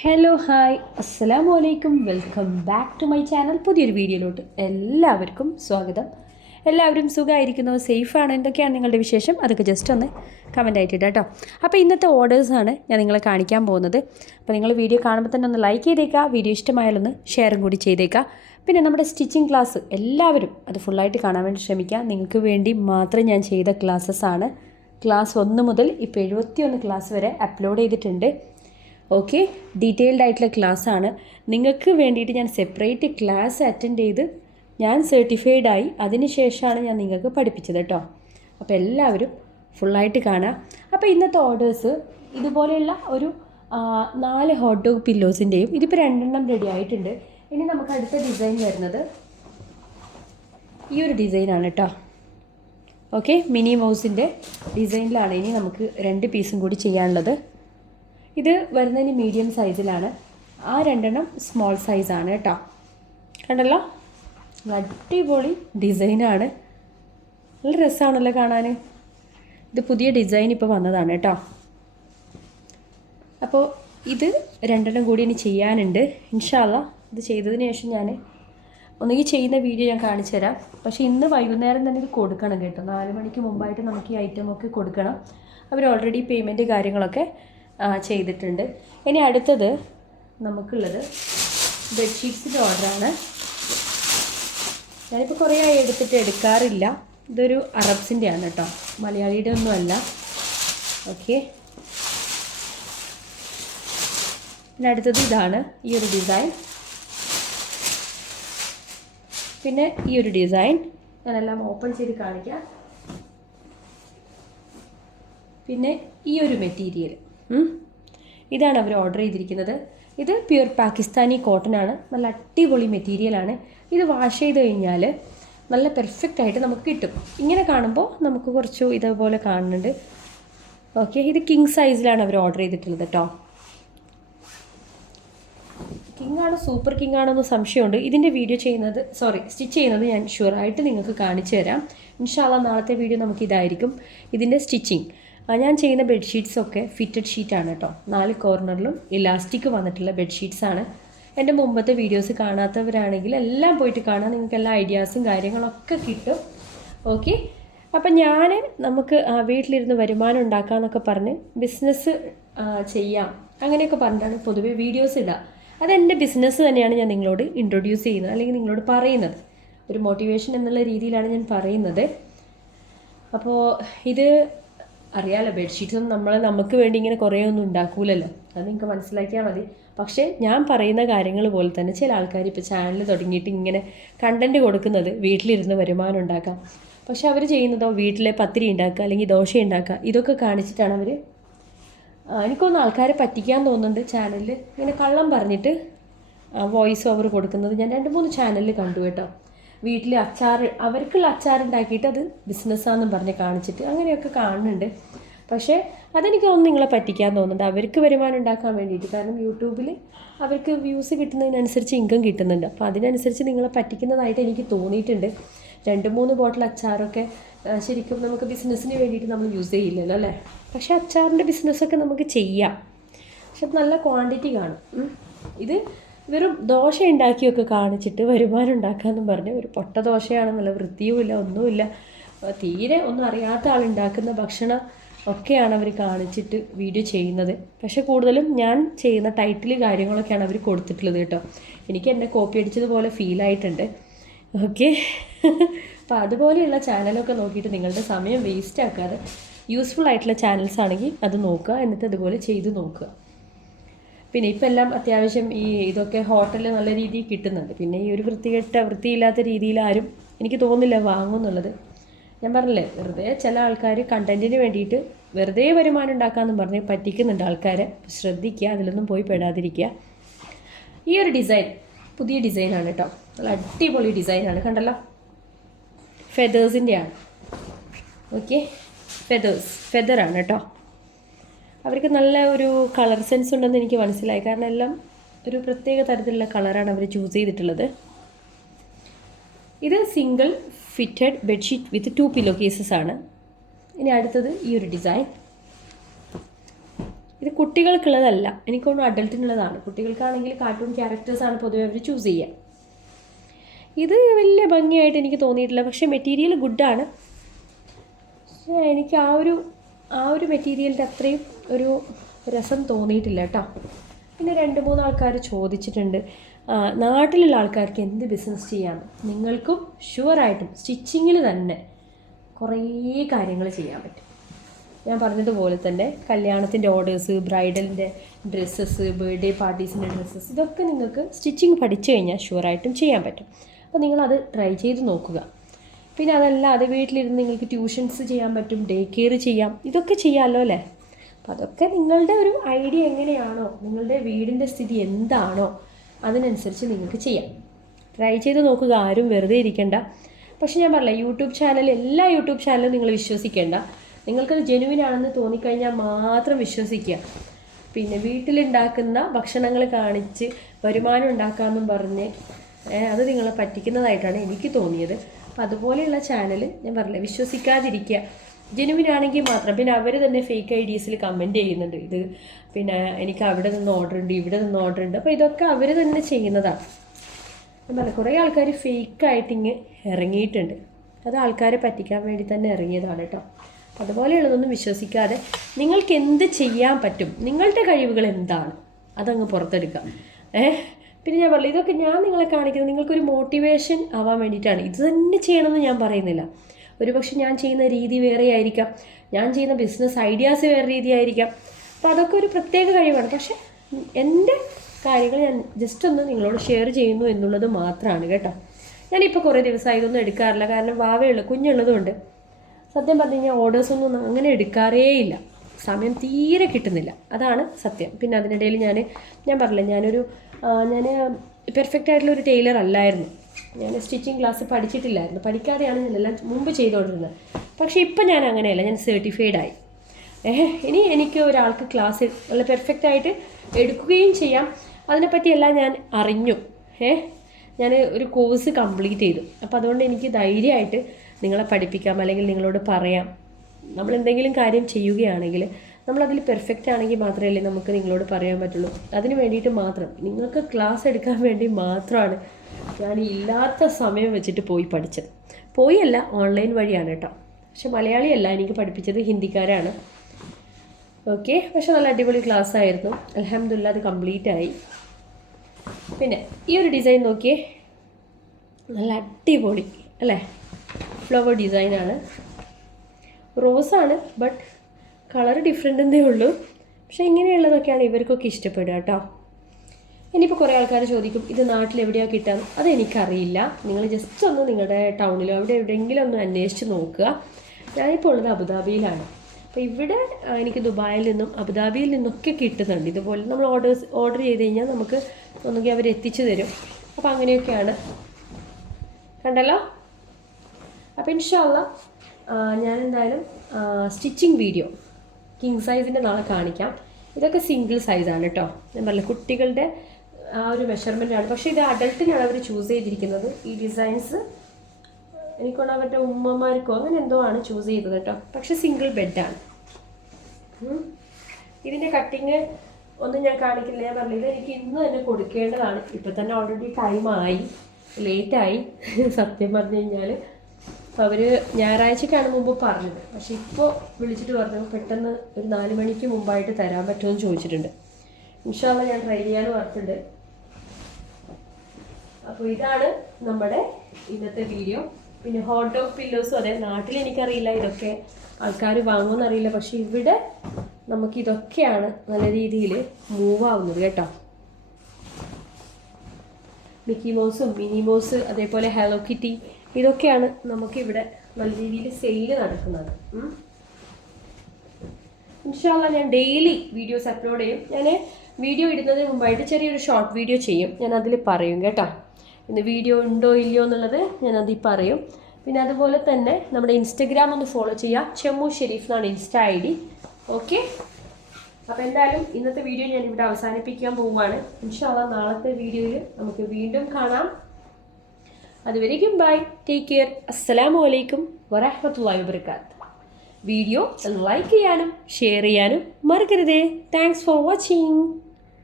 Hello hi അസ്സലാമു അലൈക്കും welcome back to my channel പുതിയൊരു വീഡിയോയിലോട്ട് എല്ലാവർക്കും സ്വാഗതം. എല്ലാവരും സുഖമായിരിക്കുന്നു സേഫാണ്? എന്തൊക്കെയാണ് നിങ്ങളുടെ വിശേഷം? അതൊക്കെ ജസ്റ്റ് ഒന്ന് കമന്റ് ആയിട്ട് കേട്ടോ. അപ്പോൾ ഇന്നത്തെ ഓർഡേഴ്സാണ് ഞാൻ നിങ്ങളെ കാണിക്കാൻ പോകുന്നത്. അപ്പോൾ നിങ്ങൾ വീഡിയോ കാണുമ്പോൾ തന്നെ ഒന്ന് ലൈക്ക് ചെയ്തേക്കുക വീഡിയോ ഇഷ്ടമായാലൊന്ന് ഷെയറും കൂടി ചെയ്തേക്കുക പിന്നെ നമ്മുടെ സ്റ്റിച്ചിങ് ക്ലാസ് എല്ലാവരും അത് ഫുള്ളായിട്ട് കാണാൻ വേണ്ടി ശ്രമിക്കുക നിങ്ങൾക്ക് വേണ്ടി മാത്രം ഞാൻ ചെയ്ത ക്ലാസ്സസ് ആണ്. ക്ലാസ് ഒന്ന് മുതൽ ഇപ്പോൾ എഴുപത്തിയൊന്ന് ക്ലാസ് വരെ അപ്ലോഡ് ചെയ്തിട്ടുണ്ട്. ഓക്കെ ഡീറ്റെയിൽഡ് ആയിട്ടുള്ള ക്ലാസ് ആണ്. നിങ്ങൾക്ക് വേണ്ടിയിട്ട് ഞാൻ സെപ്പറേറ്റ് ക്ലാസ് അറ്റൻഡ് ചെയ്ത് ഞാൻ സർട്ടിഫൈഡ് ആയി അതിനുശേഷമാണ് ഞാൻ നിങ്ങൾക്ക് പഠിപ്പിച്ചത് കേട്ടോ അപ്പോൾ എല്ലാവരും ഫുള്ളായിട്ട് കാണാം. അപ്പോൾ ഇന്നത്തെ ഓർഡേഴ്സ് ഇതുപോലെയുള്ള ഒരു നാല് ഹോട്ട് ഡോഗ് പില്ലോസിന്റെയും ഇതിപ്പോൾ രണ്ടെണ്ണം റെഡി ആയിട്ടുണ്ട്. ഇനി നമുക്ക് അടുത്ത ഡിസൈൻ വരുന്നത് ഈ ഒരു ഡിസൈനാണ് കേട്ടോ ഓക്കെ മിനി മൗസിന്റെ ഡിസൈനിലാണ് ഇനി നമുക്ക് രണ്ട് പീസും കൂടി ചെയ്യാനുള്ളത്. ഇത് വരുന്നതിന് മീഡിയം സൈസിലാണ് ആ രണ്ടെണ്ണം സ്മോൾ സൈസാണ് കേട്ടോ. കണ്ടല്ലോ? അടിപൊളി ഡിസൈനാണ് നല്ല രസമാണല്ലോ കാണാൻ ഇത് പുതിയ ഡിസൈൻ ഇപ്പോൾ വന്നതാണ് കേട്ടോ. അപ്പോൾ ഇത് രണ്ടെണ്ണം കൂടി ഇനി ചെയ്യാനുണ്ട്. ഇൻഷാല്ല ഇത് ചെയ്തതിന് ശേഷം ഞാൻ ഒന്നുകിൽ ചെയ്യുന്ന വീഡിയോ ഞാൻ കാണിച്ചു തരാം. പക്ഷേ ഇന്ന് വൈകുന്നേരം തന്നെ ഇത് കൊടുക്കണം കേട്ടോ. നാല് മണിക്ക് മുമ്പായിട്ട് നമുക്ക് ഈ ഐറ്റം ഒക്കെ കൊടുക്കണം. അവർ ഓൾറെഡി പേയ്മെന്റ് കാര്യങ്ങളൊക്കെ ചെയ്തിട്ടുണ്ട്. ഇനി അടുത്തത് നമുക്കുള്ളത് ബെഡ്ഷീറ്റ്സിന്റെ ഓർഡറാണ്. ഞാനിപ്പോൾ കുറേ ആയി എടുത്തിട്ട് എടുക്കാറില്ല. ഇതൊരു അറബ്സിന്റെ ആണ് കേട്ടോ. മലയാളിയുടെ ഒന്നും അല്ല. ഓക്കെ. പിന്നെ അടുത്തത് ഇതാണ് ഈ ഒരു ഡിസൈൻ. പിന്നെ ഈ ഒരു ഡിസൈൻ. ഞാനെല്ലാം ഓപ്പൺ ചെയ്ത് കാണിക്കാം. പിന്നെ ഈ ഒരു മെറ്റീരിയൽ. ഇതാണ് അവർ ഓർഡർ ചെയ്തിരിക്കുന്നത്. ഇത് പ്യുർ പാകിസ്ഥാനി കോട്ടൺ ആണ്. നല്ല അടിപൊളി മെറ്റീരിയലാണ് ഇത് വാഷ് ചെയ്ത് കഴിഞ്ഞാൽ നല്ല പെർഫെക്റ്റ് ആയിട്ട് നമുക്ക് കിട്ടും. ഇങ്ങനെ കാണുമ്പോൾ നമുക്ക് കുറച്ച് ഇതേപോലെ കാണുന്നുണ്ട്. ഓക്കെ ഇത് കിങ് സൈസിലാണ് അവർ ഓർഡർ ചെയ്തിട്ടുള്ളത് കേട്ടോ കിങ് ആണോ സൂപ്പർ കിങ് ആണോ എന്ന് സംശയമുണ്ട്. ഇതിന്റെ വീഡിയോ ചെയ്യുന്നത് സോറി സ്റ്റിച്ച് ചെയ്യുന്നത് ഞാൻ ഷുവറായിട്ട് നിങ്ങൾക്ക് കാണിച്ചു തരാം. ഇൻഷാല്ല നാളത്തെ വീഡിയോ നമുക്ക് ഇതായിരിക്കും. ഇതിന്റെ സ്റ്റിച്ചിങ് ഞാൻ ചെയ്യുന്ന ബെഡ്ഷീറ്റ്സൊക്കെ ഫിറ്റഡ് ഷീറ്റാണ് കേട്ടോ നാല് കോർണറിലും ഇലാസ്റ്റിക് വന്നിട്ടുള്ള ബെഡ്ഷീറ്റ്സാണ് എന്റെ മുമ്പത്തെ വീഡിയോസ് കാണാത്തവരാണെങ്കിൽ എല്ലാം പോയിട്ട് കാണാം. നിങ്ങൾക്ക് എല്ലാ ഐഡിയാസും കാര്യങ്ങളൊക്കെ കിട്ടും. ഓക്കെ അപ്പം ഞാൻ നമുക്ക് വീട്ടിലിരുന്ന് വരുമാനം ഉണ്ടാക്കാമെന്നൊക്കെ പറഞ്ഞ് ബിസിനസ് ചെയ്യാം. അങ്ങനെയൊക്കെ പറഞ്ഞിട്ടാണ് പൊതുവേ വീഡിയോസ് ഇടുക അതെന്റെ ബിസിനസ് തന്നെയാണ് ഞാൻ നിങ്ങളോട് ഇൻട്രൊഡ്യൂസ് ചെയ്യുന്നത്. അല്ലെങ്കിൽ നിങ്ങളോട് പറയുന്നത്. ഒരു മോട്ടിവേഷൻ എന്നുള്ള രീതിയിലാണ് ഞാൻ പറയുന്നത്. അപ്പോൾ ഇത് അറിയാലോ ബെഡ്ഷീറ്റ്സും നമ്മൾ നമുക്ക് വേണ്ടി ഇങ്ങനെ കുറേ ഒന്നും ഉണ്ടാക്കൂലല്ലോ. അത് നിങ്ങൾക്ക് മനസ്സിലാക്കിയാൽ മതി. പക്ഷേ ഞാൻ പറയുന്ന കാര്യങ്ങൾ പോലെ തന്നെ ചില ആൾക്കാർ ഇപ്പോൾ ചാനൽ തുടങ്ങിയിട്ട് ഇങ്ങനെ കണ്ടന്റ് കൊടുക്കുന്നത് വീട്ടിലിരുന്ന് വരുമാനം ഉണ്ടാക്കാം. പക്ഷെ അവർ ചെയ്യുന്നതോ വീട്ടിലെ പത്തിരി ഉണ്ടാക്കുക അല്ലെങ്കിൽ ദോശ ഉണ്ടാക്കുക ഇതൊക്കെ കാണിച്ചിട്ടാണ് അവർ എനിക്കൊന്ന് ആൾക്കാരെ പറ്റിക്കാൻ തോന്നുന്നുണ്ട് ചാനലിൽ ഇങ്ങനെ കള്ളം പറഞ്ഞിട്ട് വോയിസ് ഓവർ കൊടുക്കുന്നത് ഞാൻ രണ്ട് മൂന്ന് ചാനലിൽ കണ്ടു കേട്ടോ. വീട്ടിൽ അച്ചാർ അവർക്കുള്ള അച്ചാർ ഉണ്ടാക്കിയിട്ട് അത് ബിസിനസ്സാണെന്നും പറഞ്ഞ് കാണിച്ചിട്ട് അങ്ങനെയൊക്കെ കാണുന്നുണ്ട്. പക്ഷേ അതെനിക്ക് തോന്നുന്നു നിങ്ങളെ പറ്റിക്കാൻ തോന്നുന്നുണ്ട് അവർക്ക് വരുമാനം ഉണ്ടാക്കാൻ വേണ്ടിയിട്ട്. കാരണം യൂട്യൂബിൽ അവർക്ക് വ്യൂസ് കിട്ടുന്നതിനനുസരിച്ച് ഇൻകം കിട്ടുന്നുണ്ട്. അപ്പോൾ അതിനനുസരിച്ച് നിങ്ങളെ പറ്റിക്കുന്നതായിട്ട് എനിക്ക് തോന്നിയിട്ടുണ്ട്. രണ്ട് മൂന്ന് ബോട്ടിൽ അച്ചാറൊക്കെ ശരിക്കും നമുക്ക് ബിസിനസ്സിന് വേണ്ടിയിട്ട് നമ്മൾ യൂസ് ചെയ്യില്ലല്ലോ അല്ലേ? പക്ഷേ അച്ചാറിന്റെ ബിസിനസ്സൊക്കെ നമുക്ക് ചെയ്യാം. പക്ഷെ നല്ല ക്വാണ്ടിറ്റി കാണും. ഇത് വെറും ദോശ ഉണ്ടാക്കിയൊക്കെ കാണിച്ചിട്ട് വരുമാനം ഉണ്ടാക്കാമെന്നും പറഞ്ഞ് ഒരു പൊട്ട ദോശയാണെന്നുള്ള വൃത്തിയുമില്ല ഒന്നുമില്ല. തീരെ ഒന്നും അറിയാത്ത ആളുണ്ടാക്കുന്ന ഭക്ഷണം ഒക്കെയാണ് അവർ കാണിച്ചിട്ട് വീഡിയോ ചെയ്യുന്നത്. പക്ഷേ കൂടുതലും ഞാൻ ചെയ്യുന്ന ടൈറ്റിൽ കാര്യങ്ങളൊക്കെയാണ് അവർ കൊടുത്തിട്ടുള്ളത് കേട്ടോ. എനിക്ക് എന്നെ കോപ്പി അടിച്ചതുപോലെ ഫീൽ ആയിട്ടുണ്ട്. ഓക്കെ. അപ്പോൾ അതുപോലെയുള്ള ചാനലൊക്കെ നോക്കിയിട്ട് നിങ്ങളുടെ സമയം വേസ്റ്റ് ആക്കാതെ യൂസ്ഫുൾ ആയിട്ടുള്ള ചാനൽസ് ആണെങ്കിൽ അത് നോക്കുക എന്നിട്ട് അതുപോലെ ചെയ്ത് നോക്കുക. പിന്നെ ഇപ്പം എല്ലാം അത്യാവശ്യം ഈ ഇതൊക്കെ ഹോട്ടലിൽ നല്ല രീതിയിൽ കിട്ടുന്നുണ്ട്. പിന്നെ ഈ ഒരു വൃത്തികെട്ട വൃത്തിയില്ലാത്ത രീതിയിൽ ആരും എനിക്ക് തോന്നുന്നില്ല വാങ്ങുമെന്നുള്ളത് ഞാൻ പറഞ്ഞില്ലേ വെറുതെ ചില ആൾക്കാർ കണ്ടന്റിന് വേണ്ടിയിട്ട് വെറുതെ വരുമാനം ഉണ്ടാക്കാമെന്ന് പറഞ്ഞ് പറ്റിക്കുന്നുണ്ട് ആൾക്കാരെ. ശ്രദ്ധിക്കുക അതിലൊന്നും പോയി പെടാതിരിക്കുക. ഈ ഒരു ഡിസൈൻ പുതിയ ഡിസൈനാണ് കേട്ടോ നല്ല അടിപൊളി ഡിസൈനാണ് കണ്ടല്ലോ? ഫെതേഴ്സിന്റെയാണ് ഓക്കെ ഫെതേഴ്സ് ഫെദറാണ് കേട്ടോ അവർക്ക് നല്ല ഒരു കളർ സെൻസ് ഉണ്ടെന്ന് എനിക്ക് മനസ്സിലായി. കാരണം എല്ലാം ഒരു പ്രത്യേക തരത്തിലുള്ള കളറാണ് അവർ ചൂസ് ചെയ്തിട്ടുള്ളത്. ഇത് single fitted bedsheet with two pillow cases ആണ്. ഇനി അടുത്തത് ഈ ഒരു ഡിസൈൻ ഇത് കുട്ടികൾക്കുള്ളതല്ല. എനിക്ക് തോന്നുന്നു അഡൽട്ടിനുള്ളതാണ് കുട്ടികൾക്കാണെങ്കിൽ കാർട്ടൂൺ ക്യാരക്ടേഴ്സാണ് പൊതുവെ അവർ ചൂസ് ചെയ്യുക ഇത് വലിയ ഭംഗിയായിട്ട് എനിക്ക് തോന്നിയിട്ടില്ല. പക്ഷേ മെറ്റീരിയൽ ഗുഡാണ് എനിക്ക് ആ ഒരു ആ ഒരു മെറ്റീരിയലിന്റെ അത്രയും ഒരു രസം തോന്നിയിട്ടില്ല കേട്ടോ. പിന്നെ രണ്ട് മൂന്ന് ആൾക്കാർ ചോദിച്ചിട്ടുണ്ട് നാട്ടിലുള്ള ആൾക്കാർക്ക് എന്ത് ബിസിനസ് ചെയ്യാം? നിങ്ങൾക്കും ഷുവറായിട്ടും സ്റ്റിച്ചിങ്ങിൽ തന്നെ കുറേ കാര്യങ്ങൾ ചെയ്യാൻ പറ്റും. ഞാൻ പറഞ്ഞതുപോലെ തന്നെ കല്യാണത്തിന്റെ ഓർഡേഴ്സ് ബ്രൈഡലിന്റെ ഡ്രസ്സസ് ബർത്ത്ഡേ പാർട്ടീസിന്റെ ഡ്രസ്സസ് ഇതൊക്കെ നിങ്ങൾക്ക് സ്റ്റിച്ചിങ് പഠിച്ചു കഴിഞ്ഞാൽ ഷുവറായിട്ടും ചെയ്യാൻ പറ്റും. അപ്പോൾ നിങ്ങളത് ട്രൈ ചെയ്ത് നോക്കുക. പിന്നെ അതല്ലാതെ വീട്ടിലിരുന്ന് നിങ്ങൾക്ക് ട്യൂഷൻസ് ചെയ്യാൻ പറ്റും ഡേ കെയർ ചെയ്യാം ഇതൊക്കെ ചെയ്യാമല്ലോ അല്ലേ? അപ്പം അതൊക്കെ നിങ്ങളുടെ ഒരു ഐഡിയ എങ്ങനെയാണോ നിങ്ങളുടെ വീടിന്റെ സ്ഥിതി എന്താണോ അതിനനുസരിച്ച് നിങ്ങൾക്ക് ചെയ്യാം. ട്രൈ ചെയ്ത് നോക്കുക ആരും വെറുതെ ഇരിക്കേണ്ട. പക്ഷേ ഞാൻ പറയാം യൂട്യൂബ് ചാനൽ എല്ലാ യൂട്യൂബ് ചാനലും നിങ്ങൾ വിശ്വസിക്കേണ്ട. നിങ്ങൾക്കത് ജെനുവിൻ ആണെന്ന് തോന്നിക്കഴിഞ്ഞാൽ മാത്രം വിശ്വസിക്കുക. പിന്നെ വീട്ടിലുണ്ടാക്കുന്ന ഭക്ഷണങ്ങൾ കാണിച്ച് വരുമാനം ഉണ്ടാക്കാമെന്നും പറഞ്ഞ് അത് നിങ്ങളെ പറ്റിക്കുന്നതായിട്ടാണ് എനിക്ക് തോന്നിയത്. അപ്പം അതുപോലെയുള്ള ചാനൽ ഞാൻ പറഞ്ഞില്ല വിശ്വസിക്കാതിരിക്കുക. ജെനുവിൻ ആണെങ്കിൽ മാത്രം. പിന്നെ അവർ തന്നെ ഫേക്ക് ഐ ഡീസിൽ കമന്റ് ചെയ്യുന്നുണ്ട്. ഇത് പിന്നെ എനിക്ക് അവിടെ നിന്ന് ഓർഡർ ഉണ്ട് ഇവിടെ നിന്ന് ഓർഡർ ഉണ്ട്. അപ്പോൾ ഇതൊക്കെ അവർ തന്നെ ചെയ്യുന്നതാണ് നല്ല കുറേ ആൾക്കാർ ഫേക്കായിട്ട് ഇങ്ങ് ഇറങ്ങിയിട്ടുണ്ട്. അത് ആൾക്കാരെ പറ്റിക്കാൻ വേണ്ടി തന്നെ ഇറങ്ങിയതാണ് കേട്ടോ. അതുപോലെയുള്ളതൊന്നും വിശ്വസിക്കാതെ നിങ്ങൾക്ക് എന്ത് ചെയ്യാൻ പറ്റും? നിങ്ങളുടെ കഴിവുകൾ എന്താണ്? അതങ്ങ് പുറത്തെടുക്കാം ഏഹ്? പിന്നെ ഞാൻ പറഞ്ഞു ഇതൊക്കെ ഞാൻ നിങ്ങളെ കാണിക്കുന്നത് നിങ്ങൾക്കൊരു മോട്ടിവേഷൻ ആവാൻ വേണ്ടിയിട്ടാണ്. ഇത് തന്നെ ചെയ്യണമെന്ന് ഞാൻ പറയുന്നില്ല. ഒരു പക്ഷേ ഞാൻ ചെയ്യുന്ന രീതി വേറെ ആയിരിക്കാം. ഞാൻ ചെയ്യുന്ന ബിസിനസ് ഐഡിയാസ് വേറെ രീതിയായിരിക്കാം അപ്പോൾ അതൊക്കെ ഒരു പ്രത്യേക കഴിവാണ്. പക്ഷേ എന്റെ കാര്യങ്ങൾ ഞാൻ ജസ്റ്റ് ഒന്ന് നിങ്ങളോട് ഷെയർ ചെയ്യുന്നു എന്നുള്ളത് മാത്രമാണ് കേട്ടോ. ഞാനിപ്പോൾ കുറേ ദിവസമായി ഇതൊന്നും എടുക്കാറില്ല. കാരണം വാവയുള്ള കുഞ്ഞുള്ളതുകൊണ്ട്. സത്യം പറഞ്ഞു കഴിഞ്ഞാൽ ഓർഡേഴ്സൊന്നും അങ്ങനെ എടുക്കാറേ ഇല്ല. സമയം തീരെ കിട്ടുന്നില്ല. അതാണ് സത്യം. പിന്നെ അതിനിടയിൽ ഞാൻ ഞാൻ പറഞ്ഞില്ല ഞാനൊരു ഞാൻ പെർഫെക്റ്റ് ആയിട്ടുള്ള ഒരു ടൈലർ അല്ലായിരുന്നു. ഞാൻ സ്റ്റിച്ചിങ് ക്ലാസ് പഠിച്ചിട്ടില്ലായിരുന്നു. പഠിക്കാതെയാണ് ഞാനെല്ലാം മുമ്പ് ചെയ്തുകൊണ്ടിരുന്നത് പക്ഷേ ഇപ്പം ഞാൻ അങ്ങനെയല്ല. ഞാൻ സർട്ടിഫൈഡ് ആയി. ഇനി എനിക്ക് ഒരാൾക്ക് ക്ലാസ് നല്ല പെർഫെക്റ്റ് ആയിട്ട് എടുക്കുകയും ചെയ്യാം. അതിനെപ്പറ്റിയെല്ലാം ഞാൻ അറിഞ്ഞു. ഏഹ് ഞാൻ ഒരു കോഴ്സ് കംപ്ലീറ്റ് ചെയ്തു. അപ്പോൾ അതുകൊണ്ട് എനിക്ക് ധൈര്യമായിട്ട് നിങ്ങളെ പഠിപ്പിക്കാം അല്ലെങ്കിൽ നിങ്ങളോട് പറയാം. നമ്മൾ എന്തെങ്കിലും കാര്യം ചെയ്യുകയാണെങ്കിൽ നമ്മളതിൽ പെർഫെക്റ്റ് ആണെങ്കിൽ മാത്രമല്ലേ നമുക്ക് നിങ്ങളോട് പറയാൻ പറ്റുള്ളൂ. അതിന് വേണ്ടിയിട്ട് മാത്രം. നിങ്ങൾക്ക് ക്ലാസ് എടുക്കാൻ വേണ്ടി മാത്രമാണ് ഞാൻ ഇല്ലാത്ത സമയം വെച്ചിട്ട് പോയി പഠിച്ചത്. പോയല്ല ഓൺലൈൻ വഴിയാണ് കേട്ടോ. പക്ഷെ മലയാളിയല്ല എനിക്ക് പഠിപ്പിച്ചത് ഹിന്ദിക്കാരാണ്. ഓക്കെ പക്ഷെ നല്ല അടിപൊളി ക്ലാസ് ആയിരുന്നു. അലഹമ്മദില്ല അത് കംപ്ലീറ്റ് ആയി. പിന്നെ ഈ ഒരു ഡിസൈൻ നോക്കിയേ. നല്ല അടിപൊളി അല്ലേ? ഫ്ലവർ ഡിസൈനാണ് റോസാണ് ബട്ട് കളർ ഡിഫറെന്റ് എന്തേ ഉള്ളൂ. പക്ഷേ ഇങ്ങനെയുള്ളതൊക്കെയാണ് ഇവർക്കൊക്കെ ഇഷ്ടപ്പെടുക കേട്ടോ. ഇനിയിപ്പോൾ കുറേ ആൾക്കാർ ചോദിക്കും ഇത് നാട്ടിൽ എവിടെയാണ് കിട്ടാൻ? അതെനിക്കറിയില്ല. നിങ്ങൾ ജസ്റ്റ് ഒന്ന് നിങ്ങളുടെ ടൗണിലോ അവിടെ എവിടെയെങ്കിലും ഒന്ന് അന്വേഷിച്ച് നോക്കുക. ഞാനിപ്പോൾ ഉള്ളത് അബുദാബിയിലാണ്. അപ്പോൾ ഇവിടെ എനിക്ക് ദുബായിൽ നിന്നും അബുദാബിയിൽ നിന്നൊക്കെ കിട്ടുന്നുണ്ട്. ഇതുപോലെ നമ്മൾ ഓർഡേഴ്സ് ഓർഡർ ചെയ്ത് കഴിഞ്ഞാൽ നമുക്ക് ഒന്നുകിൽ അവർ എത്തിച്ചു തരും. അപ്പോൾ അങ്ങനെയൊക്കെയാണ്. കണ്ടല്ലോ? അപ്പോൾ ഇൻഷാല്ല ഞാൻ എന്തായാലും സ്റ്റിച്ചിങ് വീഡിയോ കിങ് സൈസിന്റെ നാളെ കാണിക്കാം. ഇതൊക്കെ സിംഗിൾ സൈസാണ് കേട്ടോ ഞാൻ പറഞ്ഞില്ല കുട്ടികളുടെ ആ ഒരു മെഷർമെന്റ് ആണ്. പക്ഷേ ഇത് അഡൾട്ടിനാണ് അവർ ചൂസ് ചെയ്തിരിക്കുന്നത്. ഈ ഡിസൈൻസ് എനിക്കൊണ്ട് അവരുടെ ഉമ്മമാർക്കോ അങ്ങനെ എന്തോ ആണ് ചൂസ് ചെയ്തത് കേട്ടോ പക്ഷെ സിംഗിൾ ബെഡാണ് ഇതിന്റെ കട്ടിങ് ഒന്നും ഞാൻ കാണിക്കില്ല. ഞാൻ പറഞ്ഞില്ല എനിക്ക് ഇന്ന് തന്നെ കൊടുക്കേണ്ടതാണ്. ഇപ്പം തന്നെ ഓൾറെഡി ടൈമായി ലേറ്റായി സത്യം പറഞ്ഞു കഴിഞ്ഞാൽ അപ്പോൾ അവർ ഞായറാഴ്ചക്കാണ് മുമ്പ് പറഞ്ഞത്. പക്ഷെ ഇപ്പോൾ വിളിച്ചിട്ട് പറഞ്ഞു പെട്ടെന്ന് ഒരു നാല് മണിക്ക് മുമ്പായിട്ട് തരാൻ പറ്റുമെന്ന് ചോദിച്ചിട്ടുണ്ട്. ഇൻഷാല്ല ഞാൻ ട്രൈ ചെയ്യാൻ പറഞ്ഞിട്ടുണ്ട്. അപ്പോൾ ഇതാണ് നമ്മുടെ ഇന്നത്തെ വീഡിയോ പിന്നെ ഹോട്ട് ഡോഗ് പില്ലോസും അതെ നാട്ടിൽ എനിക്കറിയില്ല ഇതൊക്കെ ആൾക്കാർ വാങ്ങുമെന്ന് അറിയില്ല. പക്ഷെ ഇവിടെ നമുക്ക് ഇതൊക്കെയാണ് നല്ല രീതിയിൽ മൂവ് ആവുന്നത് കേട്ടോ. മിക്കി മൗസും മിനി മൗസ് അതേപോലെ ഹലോ കിറ്റി ഇതൊക്കെയാണ് നമുക്കിവിടെ നല്ല രീതിയിൽ സെയിൽ നടക്കുന്നത്. ഇൻഷാല്ല ഞാൻ ഡെയിലി വീഡിയോസ് അപ്ലോഡ് ചെയ്യും. ഞാൻ വീഡിയോ ഇടുന്നതിന് മുമ്പായിട്ട് ചെറിയൊരു ഷോർട്ട് വീഡിയോ ചെയ്യും. ഞാൻ അതിൽ പറയും കേട്ടോ. ഇന്ന് വീഡിയോ ഉണ്ടോ ഇല്ലയോ എന്നുള്ളത് ഞാൻ അതിൽ പറയും. പിന്നെ അതുപോലെ തന്നെ നമ്മുടെ ഇൻസ്റ്റഗ്രാം ഒന്ന് ഫോളോ ചെയ്യുക. ചെമ്മു ഷെരീഫ് എന്നാണ് ഇൻസ്റ്റ ഐ ഡി. ഓക്കെ അപ്പോൾ എന്തായാലും ഇന്നത്തെ വീഡിയോ ഞാൻ ഇവിടെ അവസാനിപ്പിക്കാൻ പോവുകയാണ്. ഇൻഷാല്ല നാളത്തെ വീഡിയോയിൽ നമുക്ക് വീണ്ടും കാണാം. അതുവരേക്കും ബൈ ടേക്ക് കെയർ അസ്സലാമു അലൈക്കും വറഹമത്തല്ലാഹി വബർക്കാത്ത് വീഡിയോ ലൈക്ക് ചെയ്യാനും ഷെയർ ചെയ്യാനും മറക്കരുതേ. Thanks for watching